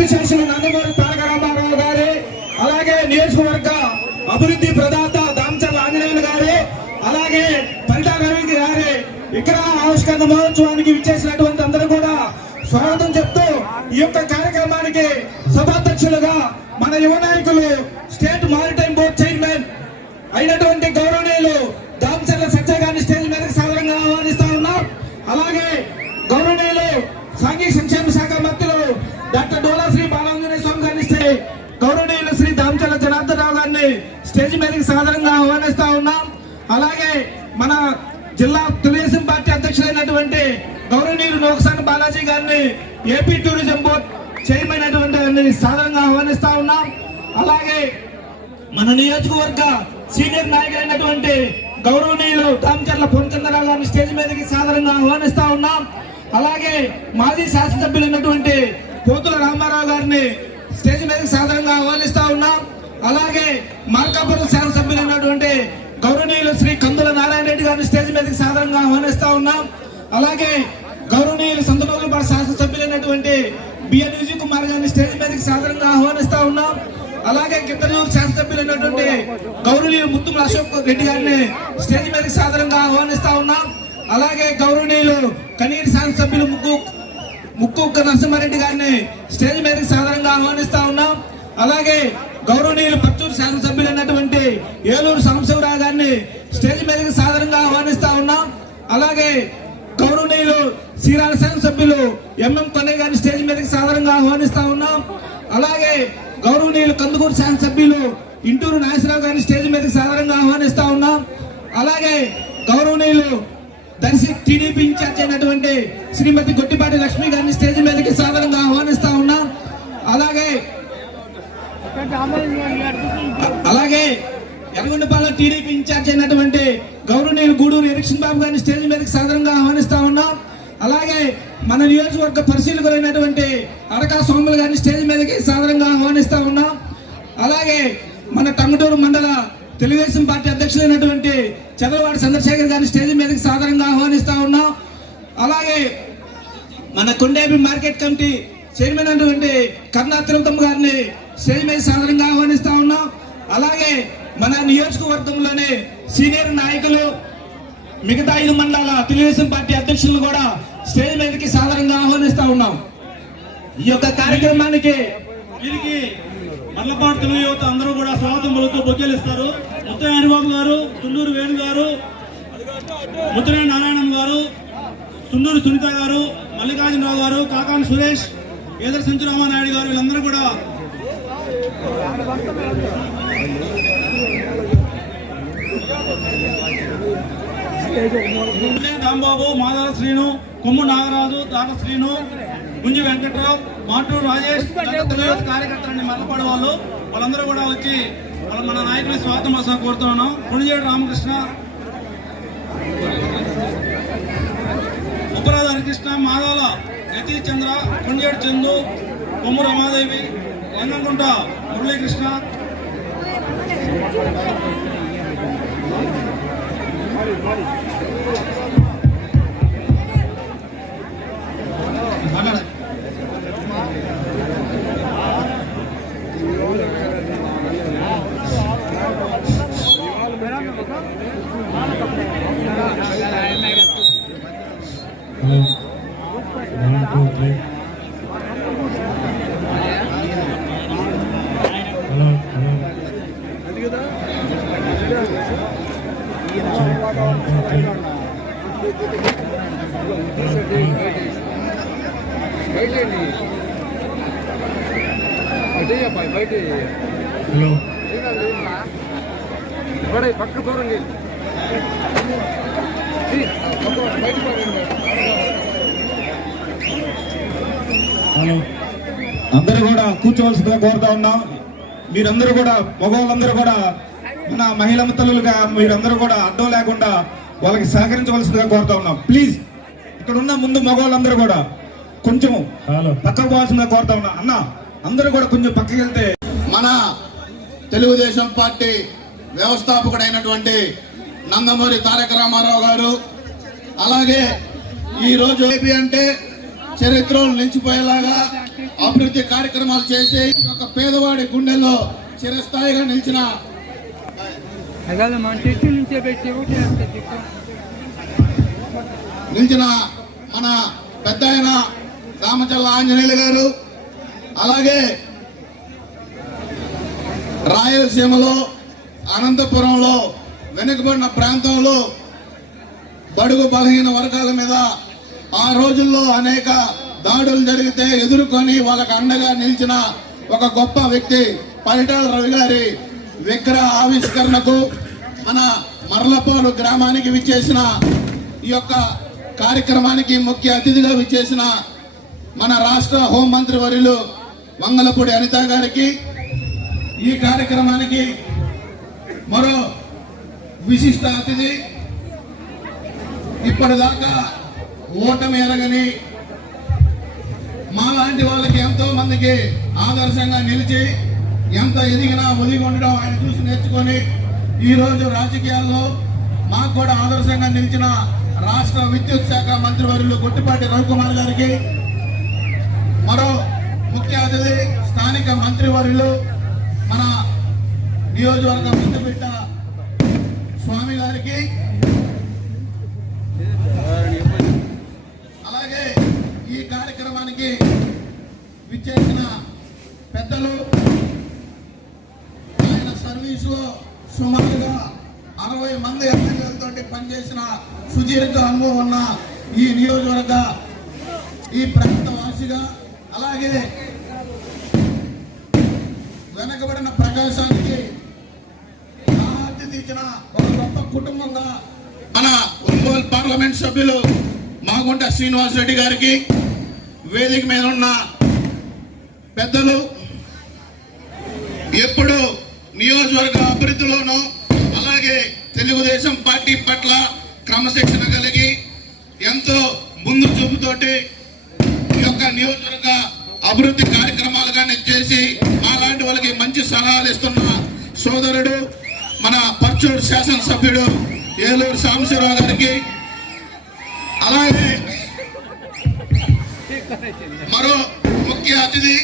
కీర్తిశేషులు నందమూరి తారక రామారావు గారి, అలాగే నియోజకవర్గ అభివృద్ధి ప్రదాత దామచర్ల ఆంజనేయులు గారి, అలాగే పరిటా రవి గారి విగ్రహ ఆవిష్కరణ మహోత్సవానికి విచ్చేసినటువంటి అందరూ కూడా స్వాగతం చెప్తూ ఈ యొక్క కార్యక్రమానికి సభాధ్యక్షులుగా మన యువ నాయకులు స్టేట్ మారిటైమ్ బోర్డు చైర్మన్ అయినటువంటి గౌరవనీయులు దామచర్ల సత్య గారిని స్టేజ్ మీదకి సాధారణంగా ఆహ్వానిస్తా ఉన్నాం. అలాగే గౌరవనీయులు సాంఘిక సంక్షేమ శాఖ మంత్రులు డాక్టర్ డోలా శ్రీ బాలాంజనేయ స్వామి గారిని, గౌరవనీయులు శ్రీ దామచర్ల జనార్దన్ రావు గారిని స్టేజ్ మీదకి సాధారణంగా ఆహ్వానిస్తా ఉన్నాం. అలాగే మన జిల్లా తెలుగుదేశం పార్టీ అధ్యక్షులైనటువంటి గౌరవనీయులు నోకసాని బాలాజీ గారిని ఏపీ టూరిజం బోర్డు చైర్మన్ అయినటువంటి సాధారణంగా ఆహ్వానిస్తా ఉన్నాం. అలాగే మన నియోజకవర్గ సీనియర్ నాయకులైనటువంటి గౌరవనీయులు దామచర్ల పూర్ణచంద్రరావు గారిని స్టేజ్ మీదకి సాధారణంగా ఆహ్వానిస్తా ఉన్నాం. అలాగే మాజీ శాసనసభ్యులైనటువంటి పోతుల రామారావు గారిని స్టేజ్ మీదకి సాధారణంగా ఆహ్వానిస్తా ఉన్నాం. అలాగే మార్కాపురం శాసనసభ్యులైనటువంటి గౌరవనీయులు శ్రీ కందుల నారాయణ రెడ్డి గారిని స్టేజ్ మీదకి సాధారణంగా ఆహ్వానిస్తా ఉన్నాం. అలాగే గౌరవనీయులు సంతనూరుపాడు శాసనసభ్యులైనటువంటి బిఎన్ విజయ్ కుమార్ గారిని స్టేజ్ మీదకి సాధారణంగా ఆహ్వానిస్తా ఉన్నాం. అలాగే గిద్దలూరు శాసనసభ్యులైనటువంటి గౌరవనీయులు ముత్తుమల అశోక్ రెడ్డి గారిని స్టేజ్ మీదకి సాధారణంగా ఆహ్వానిస్తా ఉన్నాం. అలాగే గౌరవనీయులు కనీరు శాసనసభ్యులు ముక్కు నరసింహారెడ్డి గారిని స్టేజ్ మీదకి సాధారణంగా ఆహ్వానిస్తా ఉన్నాం. అలాగే గౌరవనీయులు పచ్చూరు శాసనసభ్యులైనటువంటి ఏలూరు సాంబశివరావు గారిని స్టేజ్ మీదకి సాధారణంగా ఆహ్వానిస్తా ఉన్నాం. అలాగే గౌరవనీయులు శ్రీరాల శాసనసభ్యులు ఎంఎం కొన్నయ్య గారిని స్టేజ్ మీదకి సాధారణంగా ఆహ్వానిస్తా ఉన్నాం. అలాగే గౌరవనీయులు కందుకూరు శాసనసభ్యులు ఇంటూరు నాగేశ్వరరావు గారిని స్టేజ్ మీదకి సాధారణంగా ఆహ్వానిస్తా ఉన్నాం. అలాగే గౌరవనీయులు దర్శి టీడీపీ ఇన్ఛార్జ్ అయినటువంటి శ్రీమతి గొట్టిపాటి లక్ష్మి గారిని స్టేజ్ మీదకి సాధారణంగా ఆహ్వానిస్తా ఉన్నాం. అలాగే ఎర్రగొండపాలెం టీడీపీ ఇన్ఛార్జ్ అయినటువంటి గౌరవనీయులు గూడూరు ఎరిక్షన్ బాబు గారిని స్టేజ్ మీదకి సాధారణంగా ఆహ్వానిస్తా ఉన్నాం. అలాగే మన నియోజకవర్గ పరిశీలకులైనటువంటి అడకా సోములు గారిని స్టేజ్ మీదకి సాధారణంగా ఆహ్వానిస్తా ఉన్నాం. అలాగే మన టంగుటూరు మండల తెలుగుదేశం పార్టీ అధ్యక్షులైనటువంటి చంద్రవాడి చంద్రశేఖర్ గారిని స్టేజ్ మీదకి సాధారణంగా ఆహ్వానిస్తా ఉన్నాం. అలాగే మన కొండేపి మార్కెట్ కమిటీ చైర్మన్ అయినటువంటి కర్ణా తిరుమతమ్మ గారిని స్టేజ్ మీద సాధారణంగా ఆహ్వానిస్తా ఉన్నాం. అలాగే మన నియోజకవర్గంలోనే సీనియర్ నాయకులు మిగతా 5 మండలాల తెలుగుదేశం పార్టీ అధ్యక్షులను కూడా స్టేజ్ మీదకి సాధారణంగా ఆహ్వానిస్తా ఉన్నాం. ఈ యొక్క కార్యక్రమానికి వీరికి మర్లపాటు తెలుగు యువత అందరూ కూడా స్వాగతం పలుకుతూ బొకేలు ఇస్తారు. ముత్తయ్య హరిబాబు గారు, చుండూరు వేణు గారు, ముత్తయ్య నారాయణం గారు, చుండూరు సునీత గారు, మల్లికార్జునరావు గారు, కాకాని సురేష్, ఏదర్ సంచురామానాయుడు గారు, వీళ్ళందరూ కూడా రాంబాబు, మాదాల శ్రీను, కొమ్ము నాగరాజు, దాట శ్రీను, గుంజి వెంకట్రావు, మాటూరు రాజేష్ కార్యకర్తలని మల్లపాడు వాళ్ళందరూ కూడా వచ్చి మన నాయకుని స్వాగతం కోసం కోరుతున్నాం. పుణిజేడు రామకృష్ణ, ఉప్పరాజు హరికృష్ణ, మాదాల యతీష్ చంద్ర, పుణిజేడు చందు, కొమ్ము రమాదేవి, రంగంకుంట మురళీకృష్ణ, అందరూ కూడా కూర్చోవలసిందిగా కోరుతా ఉన్నాం. మీరందరూ కూడా మగవాళ్ళందరూ కూడా మన మహిళా తల్లులుగా మీరందరూ కూడా అడ్డం లేకుండా వాళ్ళకి సహకరించవలసిందిగా కోరుతా ఉన్నాం. ప్లీజ్ ఇక్కడ ఉన్న ముందు మగవాళ్ళందరూ కూడా కొంచెం పక్కకు పోవాల్సిందిగా కోరుతా ఉన్నా. అన్న అందరూ కూడా కొంచెం పక్కకి వెళ్తే మన తెలుగుదేశం పార్టీ వ్యవస్థాపకుడైనటువంటి నందమూరి తారక రామారావు గారు, అలాగే ఈ రోజు ఏపీ అంటే చరిత్రలో నిలిచిపోయేలాగా అభివృద్ధి కార్యక్రమాలు చేసి ఒక పేదవాడి గుండెల్లో చిరస్థాయిగా నిలిచిన మన పెద్ద ఆయన రామచల్ల ఆంజనేయులు గారు, అలాగే రాయలసీమలో అనంతపురంలో వెనుకబడిన ప్రాంతంలో బడుగు బలహీన వర్గాల మీద ఆ రోజుల్లో అనేక దాడులు జరిగితే ఎదుర్కొని వాళ్ళకు అండగా నిలిచిన ఒక గొప్ప వ్యక్తి పరిటాల రవి గారి విగ్రహ ఆవిష్కరణకు మన మర్లపాడు గ్రామానికి విచ్చేసిన ఈ యొక్క కార్యక్రమానికి ముఖ్య అతిథిగా విచ్చేసిన మన రాష్ట్ర హోంమంత్రి వర్యులు వంగలపూడి అనిత గారికి, ఈ కార్యక్రమానికి మరో విశిష్ట అతిథి ఇప్పటిదాకా ఓటమి ఎరగని మాలాంటి వాళ్ళకి ఎంతో మందికి ఆదర్శంగా నిలిచి ఎంత ఎదిగినా ఒదిగి ఉండడం ఆయన చూసి నేర్చుకొని ఈరోజు రాజకీయాల్లో మాకు కూడా ఆదర్శంగా నిలిచిన రాష్ట్ర విద్యుత్ శాఖ మంత్రివర్యులు గొట్టిపాటి రవికుమార్ గారికి, మరో ముఖ్య అతిథి స్థానిక మంత్రివర్యులు మన నియోజకవర్గ ముద్దుబిడ్డ స్వామి గారికి, అలాగే ఈ కార్యక్రమానికి విచ్చేసిన పెద్దలు, ఆయన సర్వీసులో సుమారుగా 60 మంది ఎమ్మెల్యేలతో పనిచేసిన సుదీర్ఘ అనుభవం ఉన్న ఈ నియోజకవర్గ ఈ ప్రాంత వాసిగా, అలాగే వెనకబడిన ప్రకాశానికి ఆహ్తి తీర్చిన ఒక గొప్ప కుటుంబంగా మన ఒంగోలు పార్లమెంట్ సభ్యులు మాగుంట శ్రీనివాస్ రెడ్డి గారికి, వేదిక మీద ఉన్న పెద్దలు, ఎప్పుడు నియోజకవర్గ అభివృద్ధిలోనూ అలాగే తెలుగుదేశం పార్టీ పట్ల క్రమశిక్షణ కలిగి ఎంతో ముందు చూపుతోటి ఈ యొక్క నియోజకవర్గ అభివృద్ధి కార్యక్రమాలుగా చేసి అలాంటి వాళ్ళకి మంచి సలహాలు ఇస్తున్న సోదరుడు మన పర్చూరు శాసనసభ్యుడు ఏలూరు సాంబశివరావు గారికి, అలాగే మరో ముఖ్య అతిథి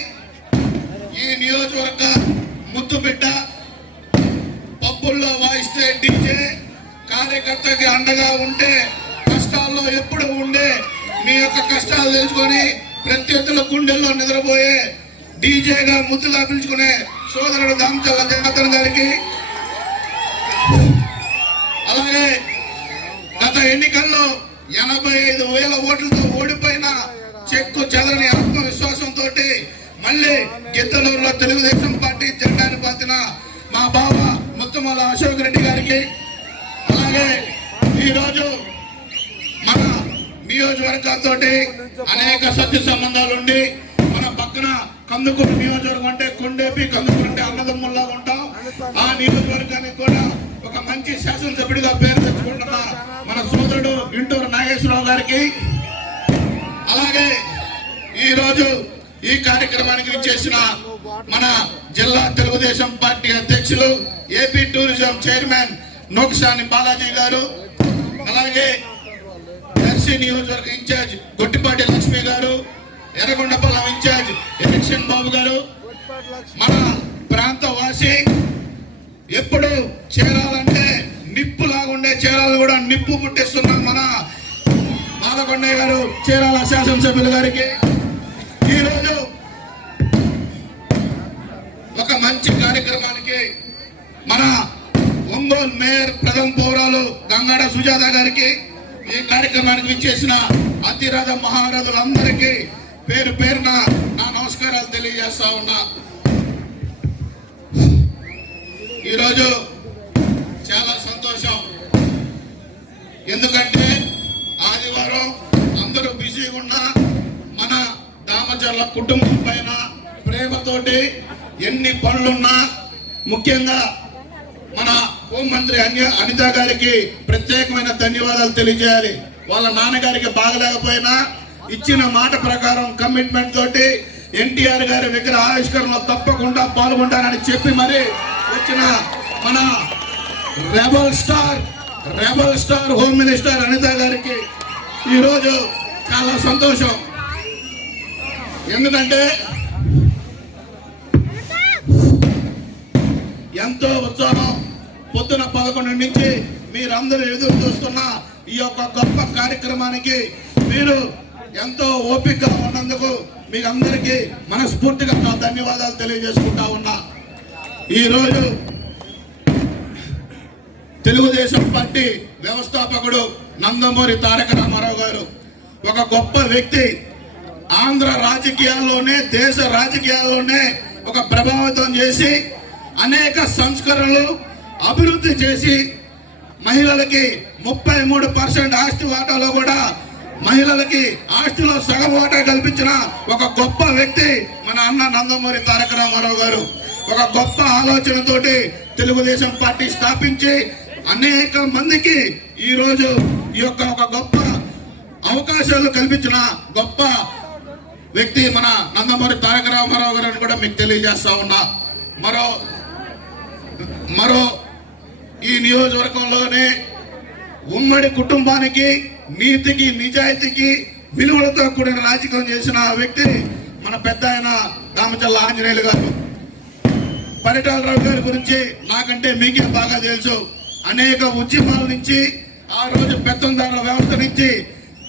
ఈ నియోజకవర్గ ముద్దుబిడ్డ, పబ్బుల్లో వాయిస్తే డీజే, కార్యకర్తకి అండగా ఉంటే కష్టాల్లో ఎప్పుడు ఉండే మీ యొక్క కష్టాలు తెలుసుకొని ప్రత్యర్థుల గుండెల్లో నిద్రపోయే డీజేగా ముద్దులా పిలుచుకునే సోదరుడు దామచల్ల జనార్దన్ గారికి, అలాగే గత ఎన్నికల్లో 85,000 ఓట్లతో ఓడిపోయిన చెక్కు చెదరని ఆత్మవిశ్వాసంతో మళ్ళీ గిద్దలూరులో తెలుగుదేశం పార్టీ జెండాను పాతిన మా బావ ముత్తమల అశోక్ రెడ్డి గారికి, అలాగే ఈరోజు మన నియోజకవర్గంతో అనేక సత్య సంబంధాలు ఉండి మన పక్కన కందుకూరు నియోజకవర్గం అంటే కొండేపి, కందుకూరు అంటే అన్నదమ్ముల్లా ఉంటాం. ఆ నియోజకవర్గానికి కూడా ఒక మంచి శాసనసభ్యుడిగా పేరు తెచ్చుకుంటున్న మన సోదరుడు ఇంటూరు నాగేశ్వరరావు గారికి, అలాగే ఈరోజు ఈ కార్యక్రమానికి విచ్చేసిన మన జిల్లా తెలుగుదేశం పార్టీ అధ్యక్షులు ఏపీ టూరిజం చైర్మన్ నోక్సాని బాలాజీ గారు, అలాగే దర్శి నియోజకవర్గ ఇన్ఛార్జ్ గొట్టిపాటి లక్ష్మి గారు, ఎర్రగొండపల్లం ఇన్ఛార్జ్ ఎలక్షన్ బాబు గారు, మన ప్రాంత వాసి ఎప్పుడు చేరాలంటే నిప్పులాగుండే చేరాలు కూడా నిప్పు పుట్టిస్తున్న మన మాలకొండయ్య గారు చీరాల శాసనసభ్యుల గారికి, ఈరోజు ఒక మంచి కార్యక్రమానికి మన ఒంగోలు మేయర్ ప్రథమ పౌరాలు గంగాడ సుజాత గారికి, ఈ కార్యక్రమానికి విచ్చేసిన అతిరథ మహారథులందరికీ పేరు పేరున నా నమస్కారాలు తెలియజేస్తా ఉన్నా. ఈరోజు చాలా సంతోషం, ఎందుకంటే ఆదివారం అందరూ బిజీగా ఉన్నా మన దామచర్ల కుటుంబం పైన ప్రేమతోటి ఎన్ని పనులున్నా, ముఖ్యంగా మన హోంమంత్రి అనిత గారికి ప్రత్యేకమైన ధన్యవాదాలు తెలియజేయాలి. వాళ్ళ నాన్నగారికి బాగలేకపోయినా ఇచ్చిన మాట ప్రకారం కమిట్మెంట్ తోటి ఎన్టీఆర్ గారి విగ్రహ ఆవిష్కరణలో తప్పకుండా పాల్గొంటానని చెప్పి మరి వచ్చిన మన rebel star home minister Anitha గారికి ఈరోజు చాలా సంతోషం. ఎందుకంటే 11 నుంచి మీరందరూ ఎదురు చూస్తున్న ఈ యొక్క గొప్ప కార్యక్రమానికి మీరు ఎంతో ఓపికగా ఉన్నందుకు మీకు అందరికీ మనస్ఫూర్తిగా నా ధన్యవాదాలు తెలియజేసుకుంటా ఉన్నా. ఈరోజు తెలుగుదేశం పార్టీ వ్యవస్థాపకుడు నందమూరి తారక రామారావు గారు ఒక గొప్ప వ్యక్తి. ఆంధ్ర రాజకీయాల్లోనే, దేశ రాజకీయాల్లోనే ఒక ప్రభావితం చేసి అనేక సంస్కరణలు అభివృద్ధి చేసి మహిళలకి 33% ఆస్తి వాటాలో కూడా మహిళలకి ఆస్తిలో సగం వాటా కల్పించిన ఒక గొప్ప వ్యక్తి మన అన్న నందమూరి తారక రామారావు గారు. ఒక గొప్ప ఆలోచనతోటి తెలుగుదేశం పార్టీ స్థాపించి అనేక మందికి ఈ రోజు ఈ యొక్క ఒక గొప్ప అవకాశాలు కల్పించిన గొప్ప వ్యక్తి మన నందమూరి తారక రామారావు గారు అని కూడా మీకు తెలియజేస్తా ఉన్నా. మరో ఈ నియోజకవర్గంలోనే ఉమ్మడి కుటుంబానికి, నీతికి, నిజాయితీకి, విలువలతో కూడిన రాజకీయం చేసిన వ్యక్తి మన పెద్ద ఆయన దామచల్ల ఆంజనేయులు గారు. పరిటాల రావు గారి గురించి నాకంటే మీకే బాగా తెలుసు. అనేక ఉద్యమాల నుంచి, ఆ రోజు పెత్తందారుల వ్యవస్థ నుంచి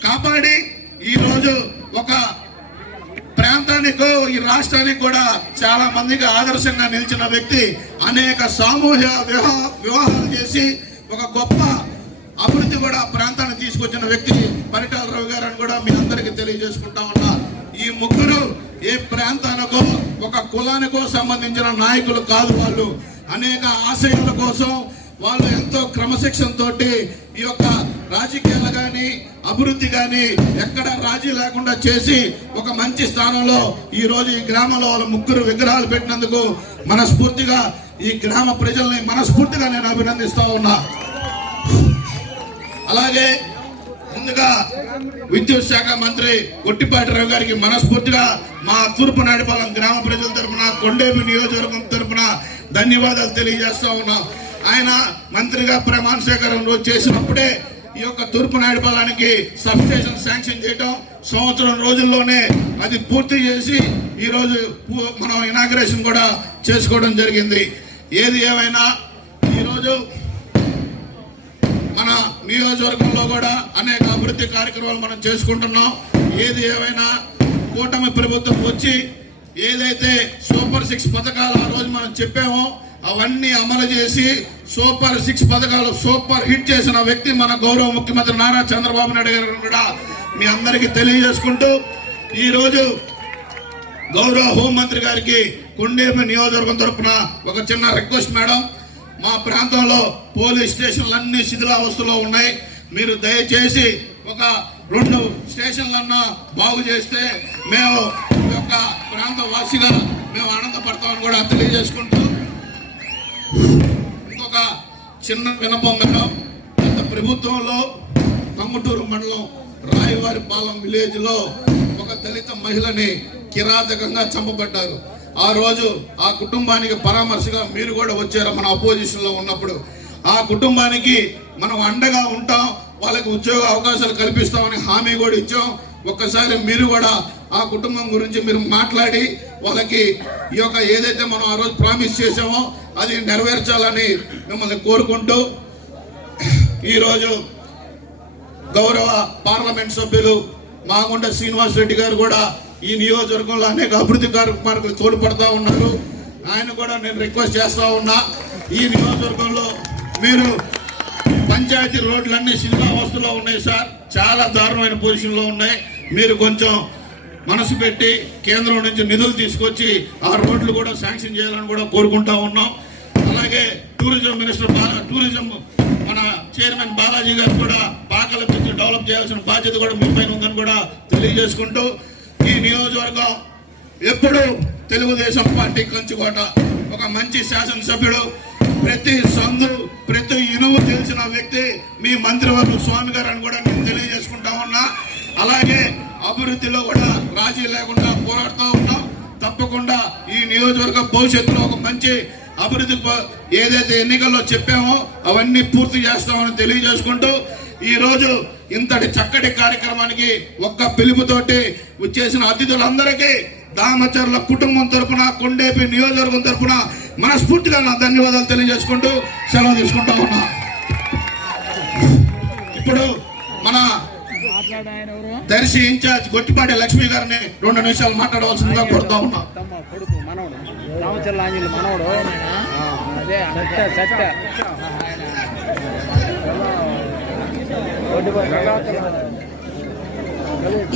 కాపాడి ఈ రోజు ఒక ప్రాంతానికో ఈ రాష్ట్రానికి కూడా చాలా మందికి ఆదర్శంగా నిలిచిన వ్యక్తి. అనేక సామూహిక వివాహాలు చేసి ఒక గొప్ప అభివృద్ధి కూడా ప్రాంతాన్ని తీసుకొచ్చిన వ్యక్తి పరిటాల రావు గారు అని కూడా మీ అందరికీ తెలియజేసుకుంటా ఉన్నా. ఈ ముగ్గురు ఏ ప్రాంతానికో ఒక కులానికో సంబంధించిన నాయకులు కాదు. వాళ్ళు అనేక ఆశయాల కోసం వాళ్ళు ఎంతో క్రమశిక్షణ తోటి ఈ యొక్క రాజకీయాలు కానీ, అభివృద్ధి కానీ ఎక్కడ రాజీ లేకుండా చేసి ఒక మంచి స్థానంలో ఈ రోజు ఈ గ్రామంలో వాళ్ళ ముగ్గురు విగ్రహాలు పెట్టినందుకు మనస్ఫూర్తిగా ఈ గ్రామ ప్రజల్ని మనస్ఫూర్తిగా నేను అభినందిస్తా ఉన్నా. అలాగే ముందుగా విద్యుత్ శాఖ మంత్రి గొట్టిపాటి రావు గారికి మనస్ఫూర్తిగా మా తూర్పు నాడిపాలెం గ్రామ ప్రజల తరఫున, కొండేపి నియోజకవర్గం తరఫున ధన్యవాదాలు తెలియజేస్తా ఉన్నాం. ఆయన మంత్రిగా ప్రమాణ స్వీకారం చేసినప్పుడే ఈ యొక్క తూర్పు నాడిపాలెంకి సబ్ స్టేషన్ శాంక్షన్ చేయడం, సంవత్సరం రోజుల్లోనే అది పూర్తి చేసి ఈ రోజు మనం ఇనాగ్రేషన్ కూడా చేసుకోవడం జరిగింది. ఏది ఏమైనా ఈరోజు మన నియోజకవర్గంలో కూడా అనేక అభివృద్ధి కార్యక్రమాలు మనం చేసుకుంటున్నాం. ఏది ఏమైనా కూటమి ప్రభుత్వం వచ్చి ఏదైతే సూపర్ 6 పథకాలు ఆ రోజు మనం చెప్పామో అవన్నీ అమలు చేసి సూపర్ 6 పథకాలు సూపర్ హిట్ చేసిన వ్యక్తి మన గౌరవ ముఖ్యమంత్రి నారా చంద్రబాబు నాయుడు గారు కూడా మీ అందరికీ తెలియజేసుకుంటూ, ఈరోజు గౌరవ హోంమంత్రి గారికి కొండేపి నియోజకవర్గం తరఫున ఒక చిన్న రిక్వెస్ట్ మేడం. మా ప్రాంతంలో పోలీస్ స్టేషన్లన్నీ శిథిలావస్థలో ఉన్నాయి. మీరు దయచేసి ఒక 2 స్టేషన్లన్నా బాగు చేస్తే మేము ఈ యొక్క ప్రాంత వాసిగా మేము ఆనందపడతామని కూడా తెలియజేసుకుంటూ, ఇంకొక చిన్న వినపం మేడం. గత ప్రభుత్వంలో కమ్మటూరు మండలం రాయవారిపాలెం విలేజ్ లో ఒక దళిత మహిళని కిరాతకంగా చంపబడ్డారు. ఆ రోజు ఆ కుటుంబానికి పరామర్శగా మీరు కూడా వచ్చారు. మన అపోజిషన్ లో ఉన్నప్పుడు ఆ కుటుంబానికి మనం అండగా ఉంటాం, వాళ్ళకి ఉద్యోగ అవకాశాలు కల్పిస్తామని హామీ కూడా ఇచ్చాం. ఒక్కసారి మీరు కూడా ఆ కుటుంబం గురించి మీరు మాట్లాడి వాళ్ళకి ఈ యొక్క ఏదైతే మనం ఆ రోజు ప్రామిస్ చేసామో అది నెరవేర్చాలని మిమ్మల్ని కోరుకుంటూ, ఈరోజు గౌరవ పార్లమెంట్ సభ్యులు మాగుంట శ్రీనివాస్ రెడ్డి గారు కూడా ఈ నియోజకవర్గంలో అనేక అభివృద్ధి కార్యక్రమాలకు తోడ్పడతా ఉన్నారు. ఆయన కూడా నేను రిక్వెస్ట్ చేస్తా ఉన్నా, ఈ నియోజకవర్గంలో మీరు పంచాయతీ రోడ్లన్నీ శిథిలావస్థలో ఉన్నాయి సార్, చాలా దారుణమైన పొజిషన్లో ఉన్నాయి. మీరు కొంచెం మనసు పెట్టి కేంద్రం నుంచి నిధులు తీసుకొచ్చి ఆ రోడ్లు కూడా శాంక్షన్ చేయాలని కూడా కోరుకుంటా ఉన్నాం. అలాగే టూరిజం మినిస్టర్ టూరిజం మన చైర్మన్ బాలాజీ గారు కూడా పాకల పెంచి డెవలప్ చేయాల్సిన బాధ్యత కూడా మీ పైన ఉందని కూడా తెలియజేసుకుంటూ, ఈ నియోజకవర్గం ఎప్పుడు తెలుగుదేశం పార్టీ కంచుకోట, ఒక మంచి శాసనసభ్యుడు, ప్రతి సందు ప్రతి ఇనువు తెలిసిన వ్యక్తి మీ మంత్రివర్గ స్వామి గారు అని కూడా నేను తెలియజేసుకుంటా ఉన్నా. అలాగే అభివృద్ధిలో కూడా రాజీ లేకుండా పోరాడుతూ ఉన్నాం. తప్పకుండా ఈ నియోజకవర్గ భవిష్యత్తులో ఒక మంచి అభివృద్ధి ఏదైతే ఎన్నికల్లో చెప్పామో అవన్నీ పూర్తి చేస్తామని తెలియజేసుకుంటూ, ఈ రోజు ఇంతటి చక్కటి కార్యక్రమానికి ఒక్క పిలుపుతోటి వచ్చేసిన అతిథులందరికీ దామచర్ల కుటుంబం తరపున, కొండేపి నియోజకవర్గం తరపున మనస్ఫూర్తిగా నా ధన్యవాదాలు తెలియజేసుకుంటూ సెలవు తీసుకుంటా ఉన్నా. ఇప్పుడు మన దర్శి ఇన్ఛార్జ్ గొట్టిపాటి లక్ష్మి గారిని 2 నిమిషాలు మాట్లాడవలసిందిగా కోరుతా ఉన్నాం.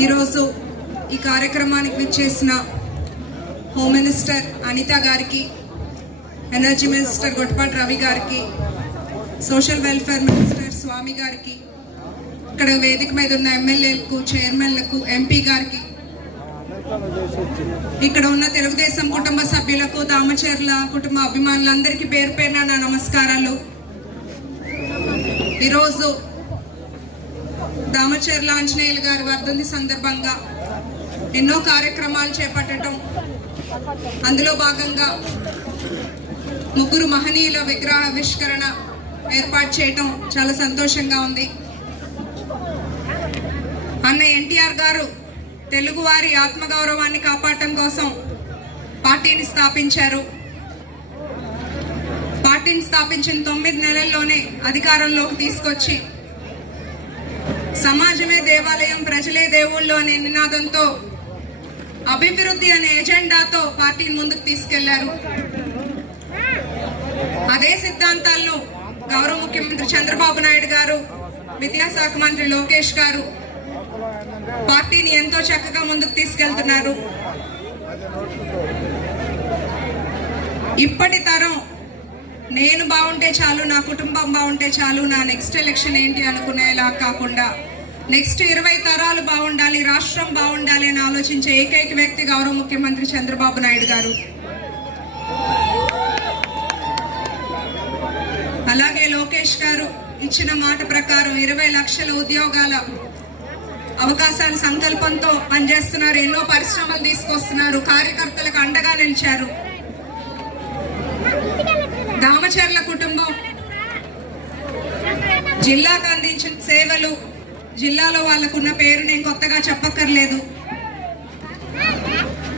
ఈరోజు ఈ కార్యక్రమానికి విచ్చేసిన హోమ్ మినిస్టర్ అనిత గారికి, ఎనర్జీ మినిస్టర్ గొట్టిపాటి రవి గారికి, సోషల్ వెల్ఫేర్ మినిస్టర్ స్వామి గారికి, ఇక్కడ వేదిక మీద ఉన్న ఎమ్మెల్యేలకు, చైర్మన్లకు, ఎంపీ గారికి, ఇక్కడ ఉన్న తెలుగుదేశం కుటుంబ సభ్యులకు, దామచర్ల కుటుంబ అభిమానులందరికీ పేరు పేరున నా నమస్కారాలు. ఈరోజు దామచర్ల ఆంజనేయులు గారి వర్ధంతి సందర్భంగా ఎన్నో కార్యక్రమాలు చేపట్టడం, అందులో భాగంగా 3 మహనీయుల విగ్రహావిష్కరణ ఏర్పాటు చేయటం చాలా సంతోషంగా ఉంది. అన్న ఎన్టీఆర్ గారు తెలుగువారి ఆత్మగౌరవాన్ని కాపాడటం కోసం పార్టీని స్థాపించారు. పార్టీని స్థాపించిన 9 నెలల్లోనే అధికారంలోకి తీసుకొచ్చి సమాజమే దేవాలయం, ప్రజలే దేవుళ్ళు అనే నినాదంతో అభివృద్ధి అనే ఎజెండాతో పార్టీని ముందుకు తీసుకెళ్లారు. అదే సిద్ధాంతాలను గౌరవ ముఖ్యమంత్రి చంద్రబాబు నాయుడు గారు, విద్యాశాఖ మంత్రి లోకేష్ గారు పార్టీని ఎంతో చక్కగా ముందుకు తీసుకెళ్తున్నారు. ఇప్పటి తరం నేను బాగుంటే చాలు, నా కుటుంబం బాగుంటే చాలు, నా నెక్స్ట్ ఎలక్షన్ ఏంటి అనుకునేలా కాకుండా నెక్స్ట్ 20 తరాలు బాగుండాలి, రాష్ట్రం బాగుండాలి అని ఆలోచించే ఏకైక వ్యక్తి గౌరవ ముఖ్యమంత్రి చంద్రబాబు నాయుడు గారు. అలాగే లోకేష్ గారు ఇచ్చిన మాట ప్రకారం 20 లక్షల ఉద్యోగాల అవకాశాల సంకల్పంతో పనిచేస్తున్నారు. ఎన్నో పరిశ్రమలు తీసుకొస్తున్నారు, కార్యకర్తలకు అండగా నిలిచారు. దామచర్ల కుటుంబం జిల్లాకు అందించిన సేవలు, జిల్లాలో వాళ్ళకున్న పేరు నేను కొత్తగా చెప్పక్కర్లేదు.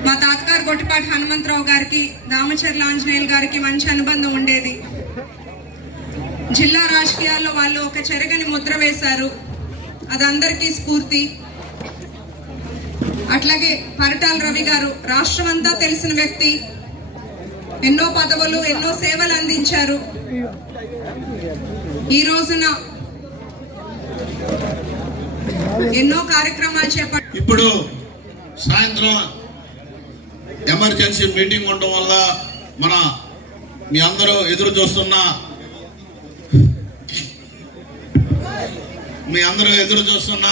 మా తాతగారు గొట్టిపాటి హనుమంతరావు గారికి, దామచర్ల ఆంజనేయులు గారికి మంచి అనుబంధం ఉండేది. జిల్లా రాజకీయాల్లో వాళ్ళు ఒక చెరగని ముద్ర వేశారు, అది అందరికీ స్ఫూర్తి. అట్లాగే పరిటాల రవి గారు రాష్ట్రం అంతా తెలిసిన వ్యక్తి, ఎన్నో పదవులు, ఎన్నో సేవలు అందించారు. ఈ రోజున ఎన్నో కార్యక్రమాలు చేపట్టారు. ఇప్పుడు సాయంత్రం ఎమర్జెన్సీ మీటింగ్ ఉండడం వల్ల మీ అందరూ ఎదురు చూస్తున్న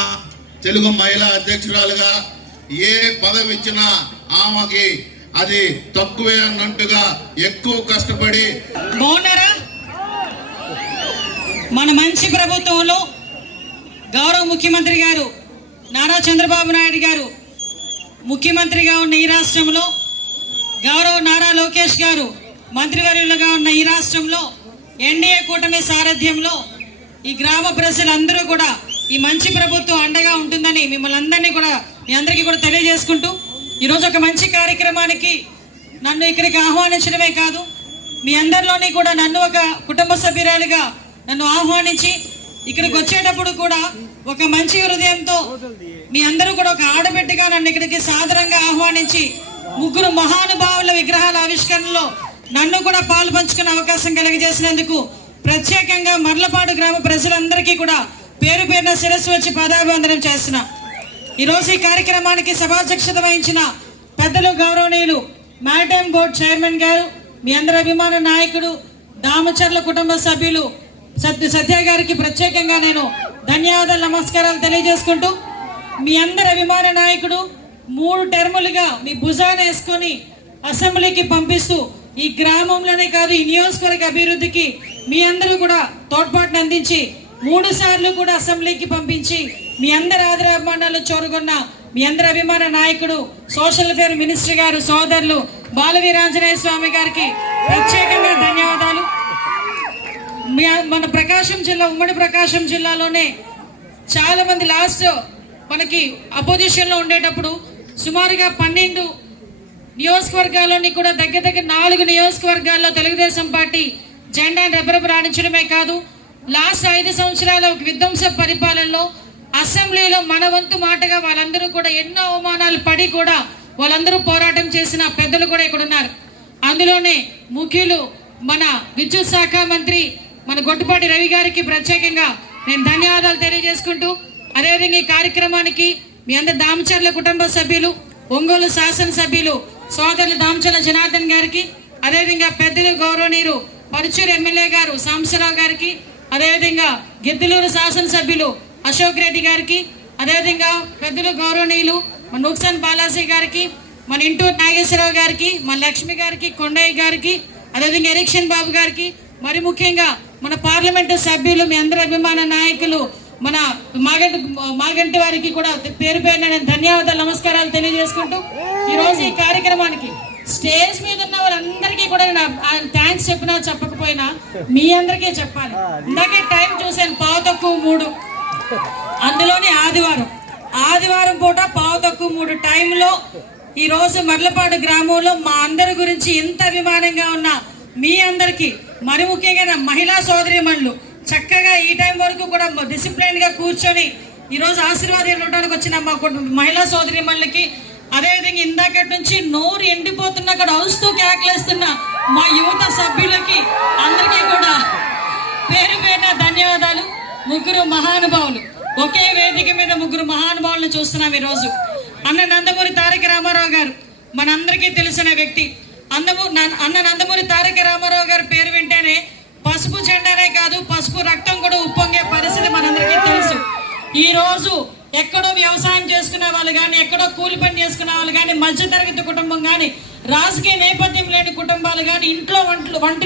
తెలుగు మహిళా అధ్యక్షురాలుగా ఏ పదవి ఇచ్చినా ఆమెకి అది తక్కువే అన్నట్టుగా ఎక్కువ కష్టపడి. బాగున్నారా? మన మంచి ప్రభుత్వంలో గౌరవ ముఖ్యమంత్రి గారు నారా చంద్రబాబు నాయుడు గారు ముఖ్యమంత్రిగా ఉన్న ఈ రాష్ట్రంలో, గౌరవ నారా లోకేష్ గారు మంత్రివర్యులుగా ఉన్న ఈ రాష్ట్రంలో, ఎన్డీఏ కూటమి సారథ్యంలో ఈ గ్రామ ప్రజలందరూ కూడా ఈ మంచి ప్రభుత్వం అండగా ఉంటుందని మిమ్మల్ని అందరినీ కూడా, మీ అందరికీ కూడా తెలియజేసుకుంటూ, ఈరోజు ఒక మంచి కార్యక్రమానికి నన్ను ఇక్కడికి ఆహ్వానించడమే కాదు, మీ అందరిలోని కూడా నన్ను ఒక కుటుంబ సభ్యురాలుగా నన్ను ఆహ్వానించి ఇక్కడికి వచ్చేటప్పుడు కూడా ఒక మంచి హృదయంతో మీ అందరూ కూడా ఒక ఆడబిడ్డగా నన్ను ఇక్కడికి సాదరంగా ఆహ్వానించి 3 మహానుభావుల విగ్రహాల ఆవిష్కరణలో నన్ను కూడా పాలు పంచుకునే అవకాశం కలిగజేసినందుకు ప్రత్యేకంగా మర్లపాడు గ్రామ ప్రజలందరికీ కూడా పేరు పేరున శిరస్సు వచ్చి పాదాభివందనం చేస్తున్నా. ఈరోజు ఈ కార్యక్రమానికి సభాధ్యక్షత వహించిన పెద్దలు గౌరవనీయులు మ్యారిటైమ్ బోర్డు చైర్మన్ గారు, మీ అందరి అభిమాన నాయకుడు దామచర్ల కుటుంబ సభ్యులు సత్య గారికి ప్రత్యేకంగా నేను ధన్యవాదాలు, నమస్కారాలు తెలియజేసుకుంటూ, మీ అందరి అభిమాన నాయకుడు 3 టర్ములుగా మీ భుజాన వేసుకొని అసెంబ్లీకి పంపిస్తూ ఈ గ్రామంలోనే కాదు ఈ నియోజకవర్గ అభివృద్ధికి మీ అందరూ కూడా తోడ్పాటును అందించి 3 సార్లు కూడా అసెంబ్లీకి పంపించి మీ అందరి ఆదరాభిమానాలు చూరగొన్న మీ అందరి అభిమాన నాయకుడు సోషల్ వెల్ఫేర్ మినిస్టర్ గారు సోదరులు బాలవీరాంజనేయ స్వామి గారికి ప్రత్యేకంగా ధన్యవాదాలు. మన ప్రకాశం జిల్లా, ఉమ్మడి ప్రకాశం జిల్లాలోనే చాలా మంది లాస్ట్ మనకి అపోజిషన్లో ఉండేటప్పుడు సుమారుగా 12 నియోజకవర్గాల్లోని కూడా దగ్గర 4 నియోజకవర్గాల్లో తెలుగుదేశం పార్టీ జెండాను రెపరెపలాడించడమే కాదు లాస్ట్ 5 సంవత్సరాల విధ్వంస పరిపాలనలో అసెంబ్లీలో మన వంతు మాటగా వాళ్ళందరూ కూడా ఎన్నో అవమానాలు పడి కూడా వాళ్ళందరూ పోరాటం చేసిన పెద్దలు కూడా ఇక్కడ ఉన్నారు. అందులోనే ముఖ్యులు మన విద్యుత్ శాఖ మంత్రి మన గొట్టుపాటి రవి గారికి ప్రత్యేకంగా నేను ధన్యవాదాలు తెలియజేసుకుంటూ, అదేవిధంగా ఈ కార్యక్రమానికి మీ అందరు దామచర్ల కుటుంబ సభ్యులు, ఒంగోలు శాసనసభ్యులు సోదరులు దామచర్ల జనార్దన్ గారికి, అదేవిధంగా పెద్దలు గౌరవనీయులు పరుచూరు ఎమ్మెల్యే గారు సాంబశివరావు గారికి, అదేవిధంగా గిద్దలూరు శాసనసభ్యులు అశోక్ రెడ్డి గారికి, అదేవిధంగా పెద్దలు గౌరవనీయులు మన నుక్సన్ బాలాజీ గారికి, మన ఇంటూరు నాగేశ్వరరావు గారికి, మన లక్ష్మి గారికి, కొండయ్య గారికి, అదేవిధంగా ఎరిక్షన్ బాబు గారికి, మరి ముఖ్యంగా మన పార్లమెంటు సభ్యులు మీ అందరి అభిమాన నాయకులు మన మాగంటి వారికి కూడా పేరు పేరున నేను ధన్యవాదాలు నమస్కారాలు తెలియజేసుకుంటూ, ఈరోజు ఈ కార్యక్రమానికి స్టేజ్ మీద ఉన్న వాళ్ళందరికీ కూడా నేను థ్యాంక్స్ చెప్పినా చెప్పకపోయినా మీ అందరికీ చెప్పాలి. ఇందాకే టైం చూశాను 2:03, అందులోని ఆదివారం పూట 2:03 టైంలో ఈరోజు మర్లపాడు గ్రామంలో మా అందరి గురించి ఎంత అభిమానంగా ఉన్న మీ అందరికీ, మరి ముఖ్యంగా నా మహిళా సోదరీమణులు చక్కగా ఈ టైం వరకు కూడా డిసిప్లైన్ గా కూర్చొని ఈరోజు ఆశీర్వాదం ఇవ్వడానికి వచ్చిన మా మహిళా సోదరీమణులకి, అదేవిధంగా ఇందాకటి నుంచి నోరు ఎండిపోతున్న అక్కడ అరుస్తూ కేకలేస్తున్న మా యువత సభ్యులకి అందరికీ కూడా పేరు పేరున ధన్యవాదాలు. ముగ్గురు మహానుభావులు, ఒకే వేదిక మీద ముగ్గురు మహానుభావులను చూస్తున్నాం ఈరోజు. అన్న నందమూరి తారక రామారావు గారు మనందరికీ తెలిసిన వ్యక్తి. అన్న నందమూరి తారక రామారావు గారి పేరు వింటేనే పసుపు జెండానే కాదు, పసుపు రక్తం కూడా ఉప్పొంగే పరిస్థితి మనందరికీ తెలుసు. ఈ రోజు ఎక్కడో వ్యవసాయం చేసుకునే వాళ్ళు కానీ, ఎక్కడో కూలి పని చేసుకునే వాళ్ళు కానీ, మధ్యతరగతి కుటుంబం కానీ, రాజకీయ నేపథ్యం లేని కుటుంబాలు కానీ, ఇంట్లో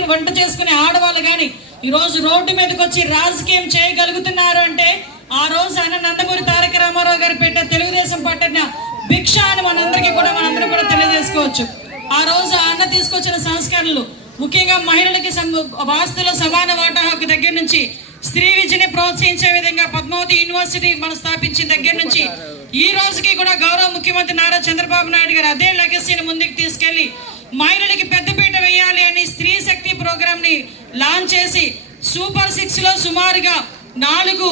వంట చేసుకునే ఆడవాళ్ళు కానీ ఈరోజు రోడ్డు మీదకి వచ్చి రాజకీయం చేయగలుగుతున్నారు అంటే ఆ రోజు అన్న నందమూరి తారక రామారావు గారు పెట్టే తెలుగుదేశం పట్టిన భిక్ష అని మనందరం కూడా తెలియజేసుకోవచ్చు. ఆ రోజు అన్న తీసుకొచ్చిన సంస్కరణలు ముఖ్యంగా మహిళలకి వాస్తుల సమాన వాటా హక్కు దగ్గర నుంచి, స్త్రీ విద్యని ప్రోత్సహించే విధంగా పద్మావతి యూనివర్సిటీ మనం స్థాపించిన దగ్గర నుంచి ఈ రోజుకి కూడా గౌరవ ముఖ్యమంత్రి నారా చంద్రబాబు నాయుడు గారు అదే లెగసీని ముందుకు తీసుకెళ్లి మహిళలకి పెద్దపీట వేయాలి అని స్త్రీ శక్తి ప్రోగ్రామ్ ని లాంచ్ చేసి సూపర్ 6 లో సుమారుగా 4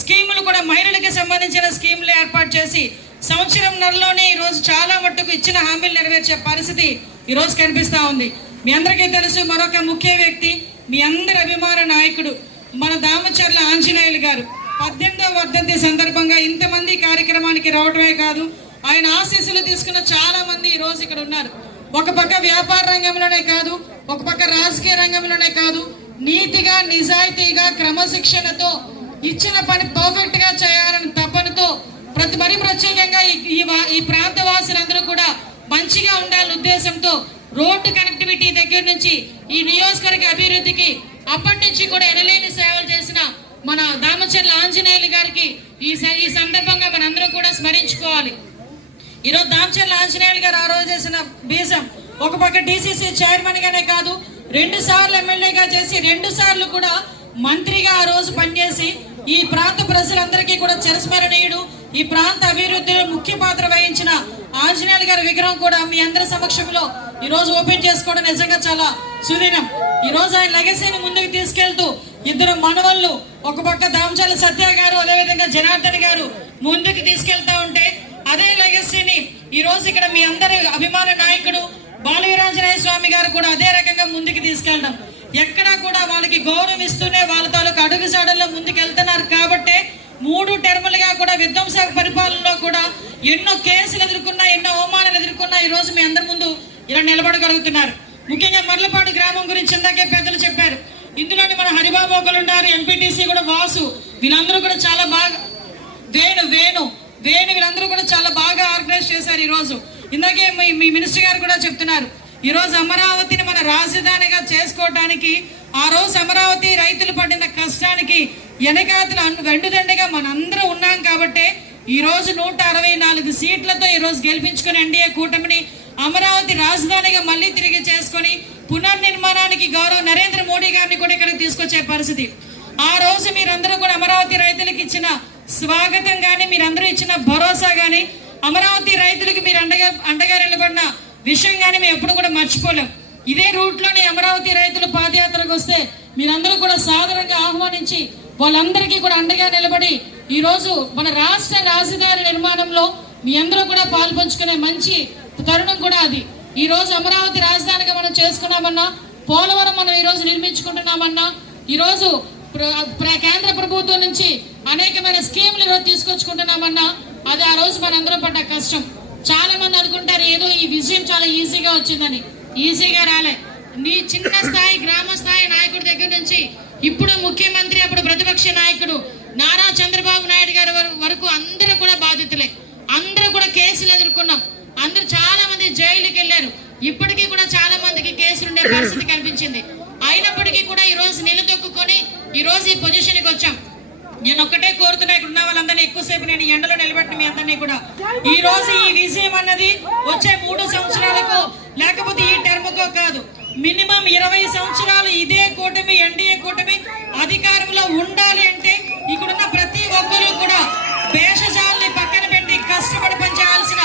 స్కీములు కూడా మహిళలకి సంబంధించిన స్కీములు ఏర్పాటు చేసి సంవత్సరంన్నరలోనే ఈ రోజు చాలా మట్టుకు ఇచ్చిన హామీలు నెరవేర్చే పరిస్థితి ఈ రోజు కనిపిస్తా ఉంది. మీ అందరికీ తెలుసు, మరొక ముఖ్య వ్యక్తి మీ అందరి అభిమాన నాయకుడు మన దామచర్ల ఆంజనేయులు గారు 18వ వర్ధంతి సందర్భంగా ఇంతమంది కార్యక్రమానికి రావడమే కాదు, ఆయన ఆశీస్సులు తీసుకున్న చాలా మంది ఈ రోజు ఇక్కడ ఉన్నారు. ఒక పక్క వ్యాపార రంగంలోనే కాదు, ఒక పక్క రాజకీయ రంగంలోనే కాదు, నీతిగా నిజాయితీగా క్రమశిక్షణతో ఇచ్చిన పని పర్ఫెక్ట్ గా చేయాలని తపనతో మరి ప్రత్యేకంగా ఈ ప్రాంత వాసులందరూ కూడా మంచిగా ఉండాలనే ఉద్దేశంతో రోడ్డు కనెక్టివిటీ దగ్గర నుంచి ఈ నియోజకవర్గ అభివృద్ధికి అప్పటి నుంచి కూడా ఎనలేని సేవలు చేసిన మన దామచర్ల ఆంజనేయులు గారికి ఈ సందర్భంగా మనందరం కూడా స్మరించుకోవాలి. ఈరోజు దామచర్ల ఆంజనేయులు గారు ఆ రోజు చేసిన బీజం ఒక పక్క DCC చైర్మన్ గానే కాదు, 2 సార్లు ఎమ్మెల్యేగా చేసి 2 సార్లు కూడా మంత్రిగా ఆ రోజు పనిచేసి ఈ ప్రాంత ప్రజలందరికీ కూడా చిరస్మరణీయుడు, ఈ ప్రాంత అభివృద్ధిలో ముఖ్య పాత్ర వహించిన ఆంజనేయులు గారి విగ్రహం కూడా మీ అందరి సమక్షంలో ఈ రోజు ఓపెన్ చేసుకోవడం నిజంగా చాలా సుదినం. ఈ రోజు ఆయన లెగసీని ముందుకు తీసుకెళ్తూ 2 మనవళ్ళు, ఒక పక్క దామచర్ల సత్య గారు, అదేవిధంగా జనార్దన్ గారు ముందుకు తీసుకెళ్తా ఉంటే అదే లెగసీని ఈ రోజు ఇక్కడ మీ అందరి అభిమాన నాయకుడు బాలవీరాంజనేయ స్వామి గారు కూడా అదే రకంగా ముందుకు తీసుకెళ్ళడం, ఎక్కడా కూడా వాళ్ళకి గౌరవం ఇస్తూనే వాళ్ళ తాలూకు అడుగుజాడల్లో ముందుకు వెళ్తున్నారు. కాబట్టి 3 టర్ములుగా కూడా విధ్వంస పరిపాలనలో కూడా ఎన్నో కేసులు ఎదుర్కొన్నా, ఎన్నో అవమానాలు ఎదుర్కొన్నా ఈ రోజు మీ అందరి ముందు ఇలా నిలబడగలుగుతున్నారు. ముఖ్యంగా మర్లపాడు గ్రామం గురించి ఇందాకే పెద్దలు చెప్పారు. ఇందులోని మన హరిబాబు ఒకరు ఉన్నారు, ఎంపీటీసీ కూడా వాసు, వీళ్ళందరూ కూడా చాలా బాగా వేణు వీళ్ళందరూ కూడా చాలా బాగా ఆర్గనైజ్ చేశారు. ఈ రోజు ఇందాకే మీ మినిస్టర్ గారు కూడా చెప్తున్నారు, ఈ రోజు అమరావతిని మన రాజధానిగా చేసుకోవటానికి ఆ రోజు అమరావతి రైతులు పడిన కష్టానికి వెనకాతల వెండుదండగా మనందరం ఉన్నాం. కాబట్టి ఈ రోజు 164 సీట్లతో ఈ రోజు గెలిపించుకుని ఎన్డీఏ కూటమిని అమరావతి రాజధానిగా మళ్ళీ తిరిగి చేసుకొని పునర్నిర్మాణానికి గౌరవ నరేంద్ర మోడీ గారిని కూడా ఇక్కడికి తీసుకొచ్చే పరిస్థితి. ఆ రోజు మీరందరూ కూడా అమరావతి రైతులకు ఇచ్చిన స్వాగతం కానీ, మీరందరూ ఇచ్చిన భరోసా కానీ, అమరావతి రైతులకు మీరు అండగా నిలబడిన విషయం కానీ మేము ఎప్పుడు కూడా మర్చిపోలేం. ఇదే రూట్ లోనే అమరావతి రైతులు పాదయాత్రకు వస్తే మీరందరూ కూడా సాదరంగా ఆహ్వానించి వాళ్ళందరికీ కూడా అండగా నిలబడి ఈరోజు మన రాష్ట్ర రాజధాని నిర్మాణంలో మీ అందరూ కూడా పాల్పంచుకునే మంచి తరుణం కూడా అది. ఈ రోజు అమరావతి రాజధానిగా మనం చేసుకున్నామన్నా, పోలవరం మనం ఈ రోజు నిర్మించుకుంటున్నామన్నా, ఈ రోజు కేంద్ర ప్రభుత్వం నుంచి అనేకమైన స్కీములు ఈరోజు తీసుకొచ్చుకుంటున్నామన్నా, అది ఆ రోజు మనందరం పడ్డ కష్టం. చాలా మంది అనుకుంటారు ఏదో ఈ విజయం చాలా ఈజీగా వచ్చిందని. ఈజీగా రాలే. నీ చిన్న స్థాయి గ్రామ స్థాయి నాయకుడి దగ్గర నుంచి ఇప్పుడు ముఖ్యమంత్రి, అప్పుడు ప్రతిపక్ష నాయకుడు నారా చంద్రబాబు నాయుడు గారి వరకు అందరూ కూడా బాధితులే. అందరూ కూడా కేసులు ఎదుర్కొన్నాం. అందరూ చాలా మంది జైలుకి వెళ్ళారు. ఇప్పటికీ కూడా చాలా మందికి కేసులు ఉండే పరిస్థితి కనిపించింది. అయినప్పటికీ కూడా ఈ రోజు నిలదొక్కుని ఈ రోజు ఈ పొజిషన్కి వచ్చాం. నేను ఒక్కటే కోరుతున్నా, ఇక్కడ ఉన్న వాళ్ళందరినీ ఎక్కువసేపు నేను ఎండలో నిలబెట్టిన మీ అందరినీ కూడా ఈ రోజు ఈ విజయం అన్నది వచ్చే 3 సంవత్సరాలకు లేకపోతే ఈ టర్మ్కో కాదు, మినిమం 20 సంవత్సరాలు ఇదే కూటమి, ఎన్డీఏ కూటమి అధికారంలో ఉండాలి అంటే ఇక్కడున్న ప్రతి ఒక్కరూ కూడా భేషజాలని పక్కన పెట్టి కష్టపడి పనిచేయాల్సిన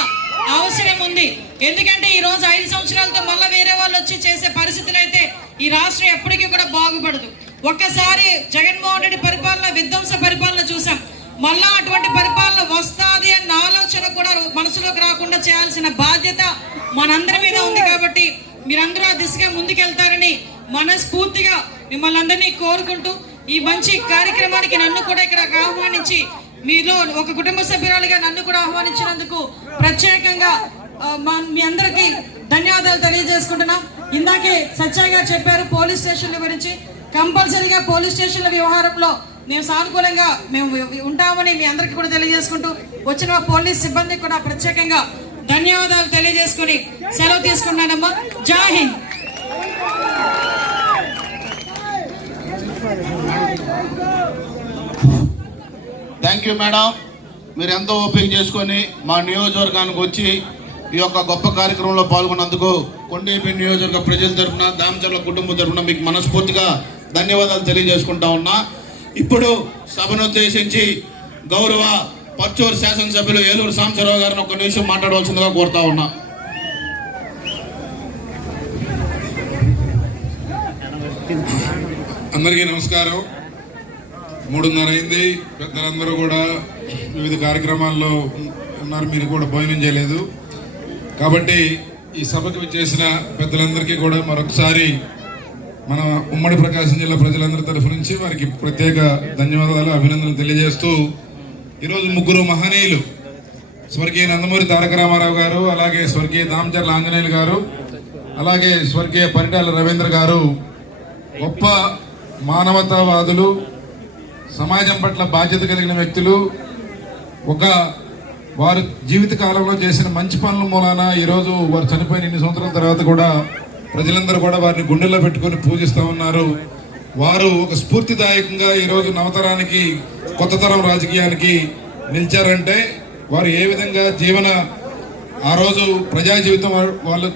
అవసరం ఉంది. ఎందుకంటే ఈ రోజు 5 సంవత్సరాలతో మళ్ళీ వేరే వాళ్ళు వచ్చి చేసే పరిస్థితులు అయితే ఈ రాష్ట్రం ఎప్పటికీ కూడా బాగుపడదు. ఒక్కసారి జగన్మోహన్ రెడ్డి పరిపాలన విధ్వంస పరిపాలన చూసాం. మళ్ళా అటువంటి పరిపాలన వస్తాది అన్న ఆలోచన కూడా మనసులోకి రాకుండా చేయాల్సిన బాధ్యత మనందరి మీద ఉంది. కాబట్టి మీరందరూ ఆ దిశగా ముందుకెళ్తారని మనస్ఫూర్తిగా మిమ్మల్ని అందరినీ కోరుకుంటూ ఈ మంచి కార్యక్రమానికి నన్ను కూడా ఇక్కడ ఆహ్వానించి మీలో ఒక కుటుంబ సభ్యురాలుగా నన్ను కూడా ఆహ్వానించినందుకు ప్రత్యేకంగా మీ అందరికీ ధన్యవాదాలు తెలియజేసుకుంటున్నాం. ఇందాకే సత్య గారు చెప్పారు పోలీస్ స్టేషన్ల గురించి. కంపల్సరీగా పోలీస్ స్టేషన్ల వ్యవహారంలో మేము సానుకూలంగా మేము ఉంటామని మీ అందరికీ కూడా తెలియజేసుకుంటూ వచ్చిన పోలీస్ సిబ్బందికి కూడా ప్రత్యేకంగా ధన్యవాదాలు తెలియజేసుకుని సెలవు తీసుకున్నానమ్మా. జై హింద్. Thank you madam. మీరు ఎంతో ఓపిక చేసుకొని మా నియోజకవర్గానికి వచ్చి ఈ యొక్క గొప్ప కార్యక్రమంలో పాల్గొన్నందుకు కొండేపి నియోజకవర్గ ప్రజల తరఫున, దామచర్ల కుటుంబం తరఫున మీకు మనస్ఫూర్తిగా ధన్యవాదాలు తెలియజేసుకుంటా ఉన్నా. ఇప్పుడు సభను ఉద్దేశించి గౌరవ పర్చూరు శాసనసభ్యులు ఏలూరు సాంబశివరావు గారిని ఒక నిమిషం మాట్లాడవలసిందిగా కోరుతా ఉన్నా. అందరికీ నమస్కారం. 3:30 అయింది. పెద్దలందరూ కూడా వివిధ కార్యక్రమాల్లో ఉన్నారు. మీరు కూడా భోజనం చేయలేదు కాబట్టి ఈ సభకు చేసిన పెద్దలందరికీ కూడా మరొకసారి మన ఉమ్మడి ప్రకాశం జిల్లా ప్రజలందరి తరఫు నుంచి వారికి ప్రత్యేక ధన్యవాదాలు, అభినందనలు తెలియజేస్తూ ఈరోజు 3 మహనీయులు, స్వర్గీయ నందమూరి తారక రామారావు గారు, అలాగే స్వర్గీయ దామచర్ల ఆంజనేయులు గారు, అలాగే స్వర్గీయ పరిటాల రవీంద్ర గారు గొప్ప మానవతావాదులు, సమాజం పట్ల బాధ్యత కలిగిన వ్యక్తులు. వారు జీవిత కాలంలో చేసిన మంచి పనుల మూలాన ఈరోజు వారు చనిపోయిన ఇన్ని సంవత్సరాల తర్వాత కూడా ప్రజలందరూ కూడా వారిని గుండెల్లో పెట్టుకొని పూజిస్తూ ఉన్నారు. వారు ఒక స్ఫూర్తిదాయకంగా ఈరోజు నవతరానికి, కొత్త తరం రాజకీయానికి నిలిచారంటే వారు ఏ విధంగా ఆ రోజు ప్రజా జీవితం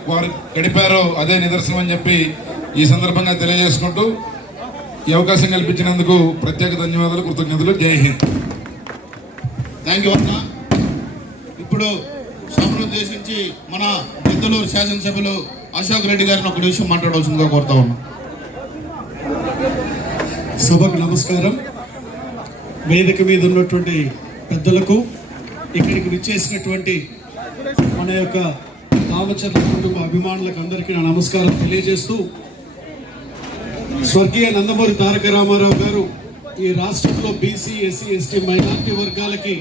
వారు గడిపారో అదే నిదర్శనం అని చెప్పి ఈ సందర్భంగా తెలియజేసుకుంటూ ఈ అవకాశం కల్పించినందుకు ప్రత్యేక ధన్యవాదాలు, కృతజ్ఞతలు. జై హింద్. థ్యాంక్ యూ అన్న. ఇప్పుడు సభను ఉద్దేశించి మన పెద్దలూరు శాసనసభ్యులు అశోక్ రెడ్డి గారిని ఒక నిమిషం మాట్లాడవలసిందిగా కోరుతా ఉన్నాం. సభకు నమస్కారం. వేదిక మీద ఉన్నటువంటి పెద్దలకు, ఇక్కడికి విచ్చేసినటువంటి మన యొక్క దామచర్ల కుటుంబ అభిమానులకు అందరికీ నా నమస్కారం తెలియజేస్తూ, స్వర్గీయ నందమూరి తారక రామారావు గారు ఈ రాష్ట్రంలో బీసీ, ఎస్సీ, ఎస్టీ, మైనారిటీ వర్గాలకి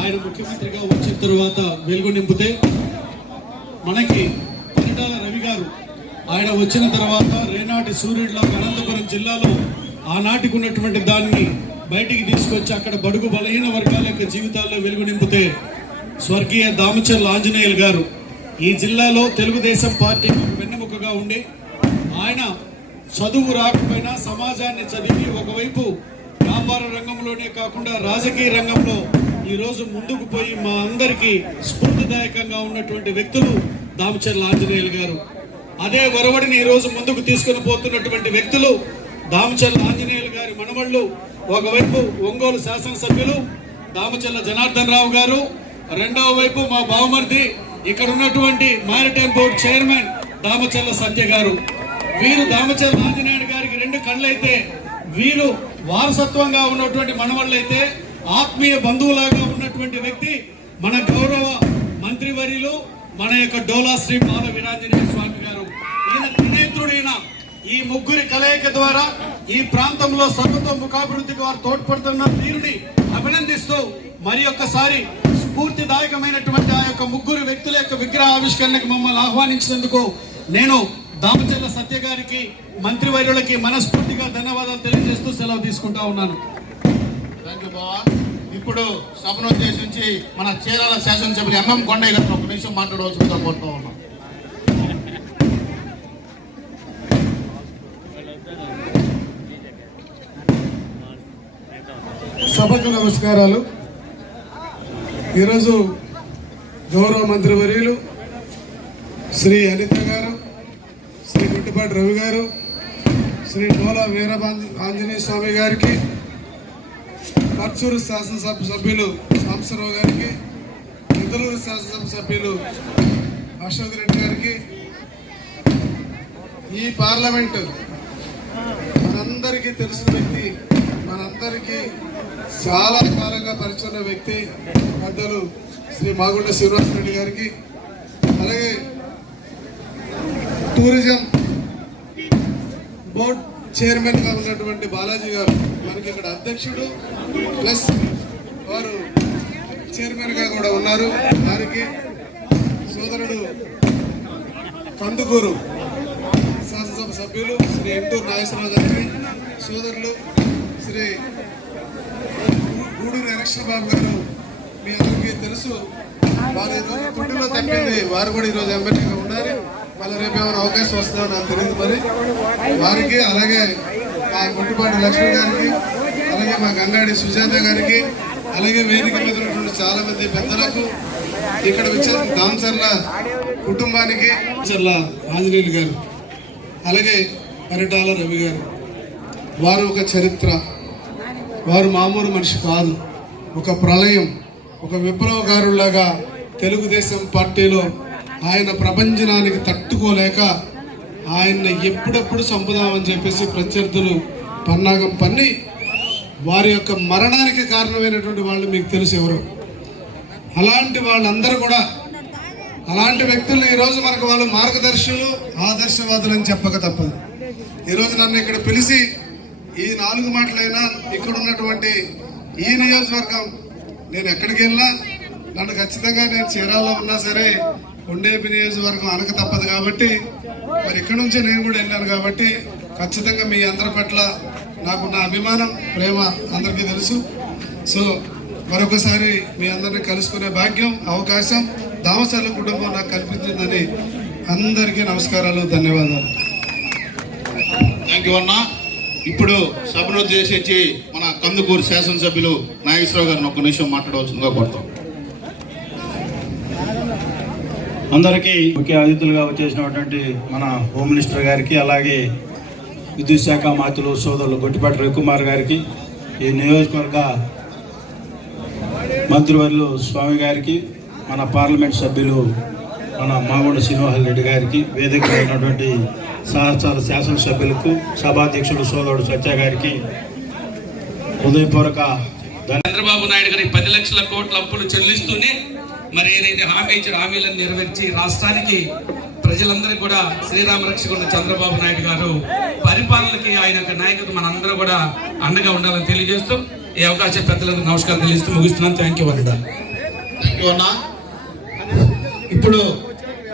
ఆయన ముఖ్యమంత్రిగా వచ్చిన తర్వాత వెలుగు నింపితే, మనకి పరిటాల రవి గారు ఆయన వచ్చిన తర్వాత రేనాటి సూర్యుడిలో అనంతపురం జిల్లాలో ఆనాటికి ఉన్నటువంటి దాన్ని బయటికి తీసుకొచ్చి అక్కడ బడుగు బలహీన వర్గాల యొక్క జీవితాల్లో వెలుగు నింపితే, స్వర్గీయ దామచర్ల ఆంజనేయులు గారు ఈ జిల్లాలో తెలుగుదేశం పార్టీకి వెన్నెముకగా ఉండి, ఆయన చదువు రాకపోయినా సమాజాన్ని చదివి ఒకవైపు వ్యాపార రంగంలోనే కాకుండా రాజకీయ రంగంలో ఈరోజు ముందుకు పోయి మా అందరికీ స్ఫూర్తిదాయకంగా ఉన్నటువంటి వ్యక్తులు దామచర్ల ఆంజనేయులు గారు. అదే ఒరవడిని ఈరోజు ముందుకు తీసుకుని పోతున్నటువంటి వ్యక్తులు దామచర్ల ఆంజనేయులు గారి మనవళ్ళు, ఒకవైపు ఒంగోలు శాసనసభ్యులు దామచర్ల జనార్దన్ రావు గారు, రెండవ వైపు మా బావమర్ది ఇక్కడ ఉన్నటువంటి maritime board chairman Damacharla Sanjay గారు. వీరు దామచర్ల ఆంజనేయులు గారికి రెండు కళ్ళైతే వీరు వారసత్వంగా ఉన్నటువంటి మనవళ్ళైతే ఆత్మీయ బంధువులాగా ఉన్నటువంటి వ్యక్తి మన గౌరవ మంత్రివర్యులు మన యొక్క డోలా శ్రీ బాల వీరాంజనేయ స్వామి గారు. ఈయన త్రినేత్రుడైన ఈ ముగ్గురి కలయిక ద్వారా ఈ ప్రాంతంలో సర్వతోముఖాభివృద్ధికి వారు తోడ్పడుతున్న తీరుని అభినందిస్తూ మరి ఒక్కసారి స్ఫూర్తిదాయకమైనటువంటి ఆ యొక్క ముగ్గురు వ్యక్తుల యొక్క విగ్రహ ఆవిష్కరణకు మమ్మల్ని ఆహ్వానించినందుకు నేను దామచర్ల సత్య గారికి మంత్రివర్యులకి మనస్ఫూర్తిగా ధన్యవాదాలు తెలియజేస్తూ సెలవు తీసుకుంటా ఉన్నాను. థ్యాంక్ యూ బావా. ఇప్పుడు సభను ఉద్దేశించి మన చీరాల శాసనసభ్యులు ఎంఎం కొండయ్య గారు ఒక నిమిషం మాట్లాడవలసిందిగా కోరుతూ ఉన్నాం. సభకు నమస్కారాలు. ఈరోజు గౌరవ మంత్రివర్యులు శ్రీ అనిత గారు, శ్రీ గుట్టిపాటి రవి గారు, శ్రీ డోలా ఆంజనేయ స్వామి గారికి, పర్చూరు శాసనసభ సభ్యులు సాంబశివరావు గారికి, ఇతలూరు శాసనసభ సభ్యులు అశోక్ రెడ్డి గారికి, ఈ పార్లమెంట్ మనందరికీ తెలిసిన వ్యక్తి, మనందరికీ చాలా కాలంగా పరిచయం వ్యక్తి పెద్దలు శ్రీ మాగుంట శ్రీనివాసరెడ్డి గారికి, అలాగే టూరిజం బోర్డ్ చైర్మన్ గా ఉన్నటువంటి బాలాజీ గారు మనకి ఇక్కడ అధ్యక్షుడు ప్లస్ వారు చైర్మన్ గా కూడా ఉన్నారు. వారికి సోదరుడు కందుకూరు శాసనసభ సభ్యులు శ్రీ ఎంటూరు నాగేశ్వరరావు గారికి, సోదరులు శ్రీ గూడూరు ఎలక్షన్ బాబు గారు, మీ అందరికీ తెలుసు వారు ఈరోజు పుట్టిలో తప్పింది, వారు కూడా ఈరోజు ఎమ్మెల్యేగా ఉండాలి. మళ్ళీ రేపు ఏమైనా అవకాశం వస్తుందో నాకు తెలియదు. మరి వారికి, అలాగే మా గుట్టిపాటి లక్ష్మి గారికి, అలాగే మా గంగాడి సుజాత గారికి, అలాగే వేదిక మీద ఉన్నటువంటి చాలా మంది పెద్దలకు, ఇక్కడ వచ్చే దామచర్ల కుటుంబానికి, చర్ల ఆంజనేయులు గారు, అలాగే పరిటాల రవి గారు, వారు ఒక చరిత్ర, వారు మామూలు మనిషి కాదు. ఒక ప్రళయం, ఒక విప్లవకారులాగా తెలుగుదేశం పార్టీలో ఆయన ప్రపంచనానికి తట్టుకోలేక ఆయన్ని ఎప్పుడెప్పుడు చంపుదామని చెప్పేసి ప్రత్యర్థులు పన్నాగం పన్ని వారి యొక్క మరణానికి కారణమైనటువంటి వాళ్ళు మీకు తెలుసు ఎవరు. అలాంటి వాళ్ళందరూ కూడా, అలాంటి వ్యక్తులు ఈరోజు మనకు వాళ్ళు మార్గదర్శులు, ఆదర్శవాదులు అని చెప్పక తప్పదు. ఈరోజు నన్ను ఇక్కడ పిలిచి ఈ 4 మాటలైనా ఇక్కడ ఉన్నటువంటి ఈ నియోజకవర్గం, నేను ఎక్కడికి వెళ్ళినా నన్ను ఖచ్చితంగా నేను చీరాల్లో ఉన్నా సరే కొండేపి నియోజకవర్గం అనక తప్పదు. కాబట్టి మరి ఇక్కడ నుంచే నేను కూడా వెళ్ళాను. కాబట్టి ఖచ్చితంగా మీ అందరి పట్ల నాకున్న అభిమానం, ప్రేమ అందరికీ తెలుసు. సో మరొకసారి మీ అందరినీ కలుసుకునే భాగ్యం, అవకాశం దామచర్ల కుటుంబం నాకు కల్పించిందని అందరికీ నమస్కారాలు, ధన్యవాదాలు. థ్యాంక్ యూ అన్న. ఇప్పుడు సభను ఉద్దేశించి మన కందుకూరు శాసనసభ్యులు నాగేశ్వరరావు గారిని ఒక్క నిమిషం మాట్లాడవలసిందిగా కోరుతాం. అందరికీ ముఖ్య అతిథులుగా వచ్చేసినటువంటి మన హోమ్ మినిస్టర్ గారికి, అలాగే విద్యుత్ శాఖ మంత్రులు సోదరులు గొట్టిపాటి రవికుమార్ గారికి, ఈ నియోజకవర్గ మంత్రివర్యులు స్వామి గారికి, మన పార్లమెంట్ సభ్యులు మన మాగుంట శ్రీనివాసరెడ్డి గారికి, వేదిక అయినటువంటి సహచార శాసనసభ్యులకు, సభాధ్యక్షుడు సోదరుడు సత్య గారికి హృదయపూర్వక చంద్రబాబు నాయుడు గారి 10 లక్షల కోట్ల అప్పులు చెల్లిస్తూనే మరి ఏదైతే హామీ ఇచ్చిన హామీలను నెరవేర్చి రాష్ట్రానికి ప్రజలందరికీ కూడా శ్రీరామ రక్షకున్న చంద్రబాబు నాయుడు గారు పరిపాలనకి ఆయన యొక్క నాయకత్వం మనందరూ కూడా అండగా ఉండాలని తెలియజేస్తూ ఈ అవకాశం పెద్దలకు నమస్కారం తెలియజేస్తూ ముగిస్తున్నాను. థ్యాంక్ యూ అన్న. ఇప్పుడు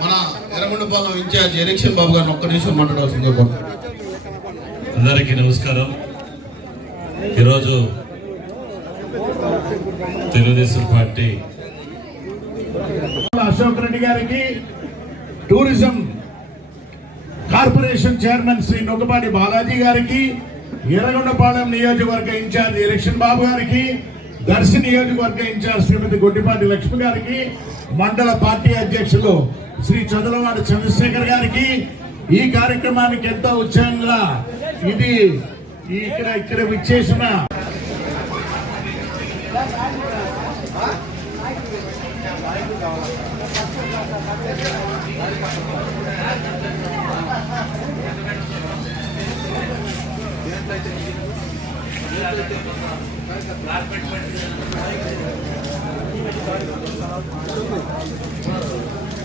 మన ఎర్రగొండపాలెం ఇన్ఛార్జ్ ఎలక్షన్ బాబు గారిని ఒక్క నిమిషం మాట్లాడవలసిందిగా కోరుతాం. అందరికీ నమస్కారం. ఈరోజు తెలుగుదేశం పార్టీ అశోక్ రెడ్డి గారికి, tourism corporation chairman Shri Noggapati Balaji గారికి, ఎర్రగొండపాలెం నియోజకవర్గ ఇన్ఛార్జ్ ఎలక్షన్ బాబు గారికి, దర్శి నియోజకవర్గ ఇన్ఛార్జ్ శ్రీమతి గొట్టిపాటి లక్ష్మి గారికి, మండల పార్టీ అధ్యక్షులు శ్రీ చంద్రవాడి చంద్రశేఖర్ గారికి, ఈ కార్యక్రమానికి ఎంతో ఉత్సాహంగా ఇది ఇక్కడ విచ్చేసిన